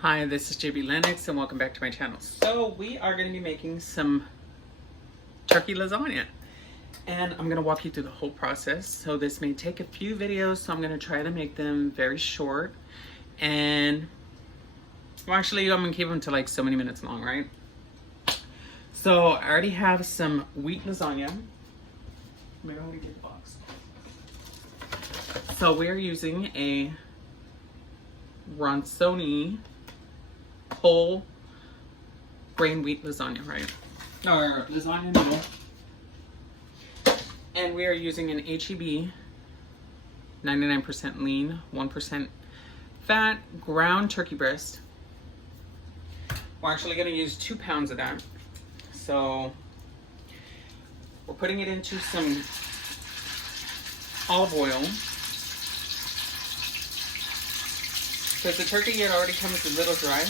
Hi, this is Bea Lennux and welcome back to my channel. So we are going to be making some turkey lasagna and I'm going to walk you through the whole process. So this may take a few videos, so I'm going to try to make them very short, and well, actually I'm going to keep them to like so many minutes long, right? So I already have some wheat lasagna. Maybe I'll get the box. So we are using a Ronsoni whole grain wheat lasagna, right? Or lasagna noodle. And we are using an HEB 99% lean, 1% fat ground turkey breast. We're actually going to use 2 pounds of that. So we're putting it into some olive oil. Because the turkey here already comes a little dry.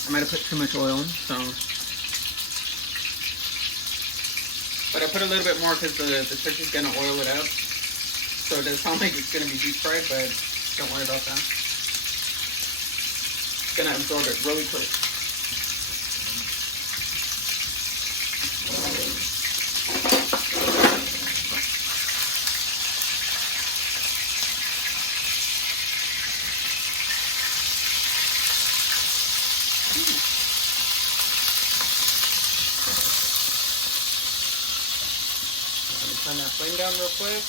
I might have put too much oil, so. But I put a little bit more because the turkey's gonna oil it up. So it does sound like it's gonna be deep fried, but don't worry about that. It's gonna absorb it really quick. Turn that flame down real quick.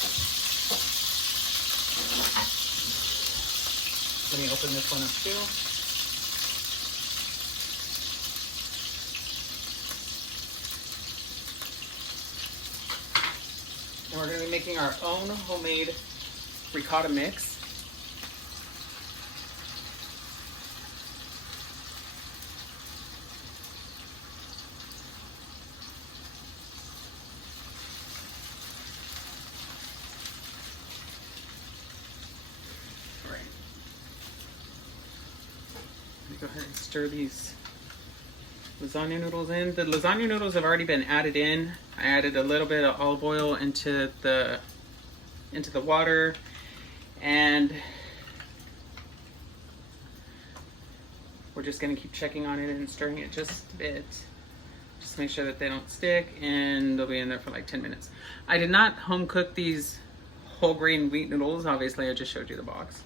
Let me open this one up too. And we're going to be making our own homemade ricotta mix. Go ahead and stir these lasagna noodles in. The lasagna noodles have already been added in. I added a little bit of olive oil into the water, and we're just going to keep checking on it and stirring it just a bit, just to make sure that they don't stick, and they'll be in there for like 10 minutes. I did not home cook these whole grain wheat noodles. Obviously, I just showed you the box.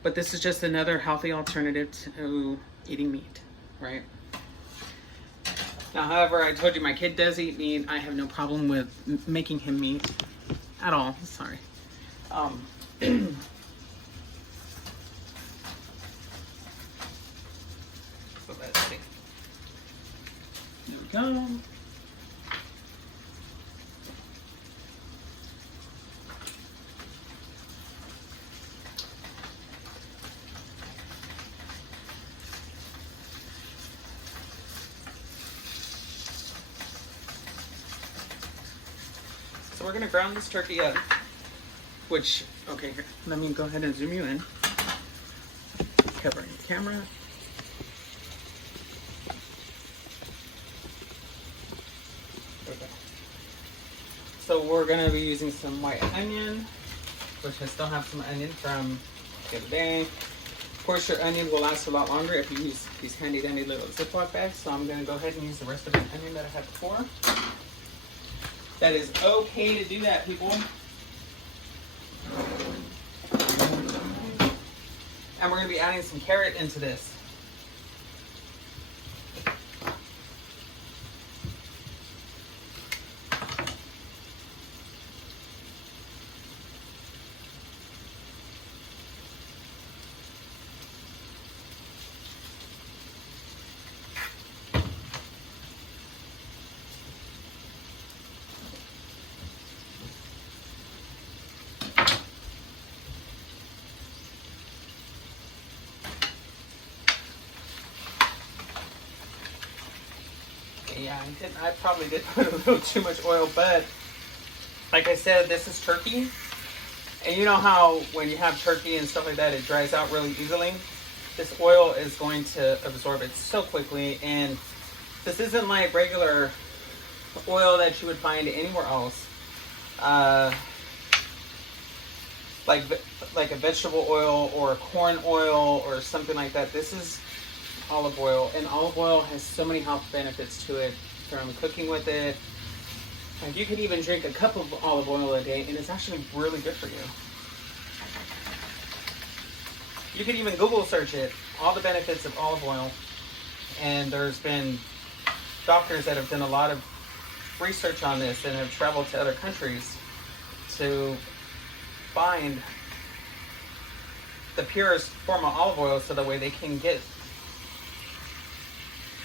But this is just another healthy alternative to eating meat, right? Now, however, I told you my kid does eat meat. I have no problem with making him meat at all. Sorry. So let's see. There we go. So we're gonna ground this turkey up, which, okay, here, let me go ahead and zoom you in. Covering the camera. Okay. So we're gonna be using some white onion, which I still have some onion from the other day. Of course, your onion will last a lot longer if you use these handy dandy little Ziploc bags. So I'm gonna go ahead and use the rest of the onion that I had before. That is okay to do that, people. And we're going to be adding some carrot into this. Yeah, I probably did put a little too much oil, but like I said, this is turkey. And you know how when you have turkey and stuff like that, it dries out really easily? This oil is going to absorb it so quickly, and this isn't like regular oil that you would find anywhere else. like a vegetable oil or corn oil or something like that. This is olive oil, and olive oil has so many health benefits to it from cooking with it. Like you could even drink a cup of olive oil a day, and it's actually really good for you. You could even Google search it, all the benefits of olive oil, and there's been doctors that have done a lot of research on this and have traveled to other countries to find the purest form of olive oil so that way they can get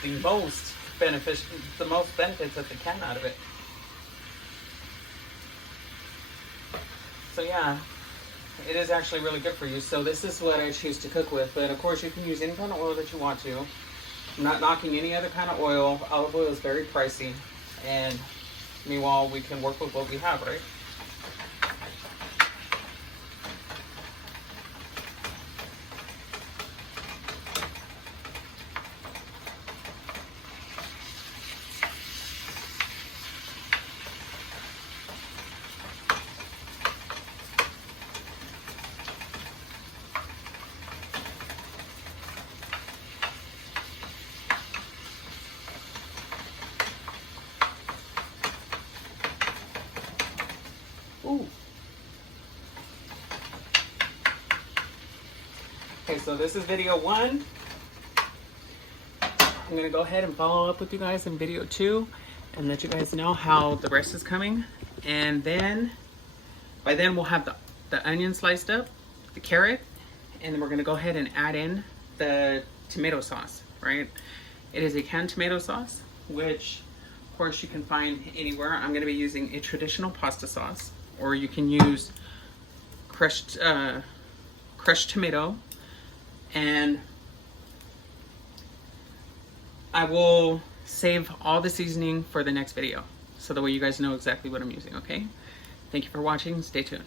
the most benefits that they can out of it. So yeah, it is actually really good for you. So this is what I choose to cook with, but of course you can use any kind of oil that you want to. I'm not knocking any other kind of oil. Olive oil is very pricey, and meanwhile we can work with what we have, right? Ooh. Okay, so this is video 1. I'm gonna go ahead and follow up with you guys in video 2 and let you guys know how the rest is coming. And then, by then we'll have the onion sliced up, the carrot, and then we're gonna go ahead and add in the tomato sauce, right? It is a canned tomato sauce, which of course you can find anywhere. I'm gonna be using a traditional pasta sauce, or you can use crushed tomato, and I will save all the seasoning for the next video so that way you guys know exactly what I'm using, okay? Thank you for watching. Stay tuned.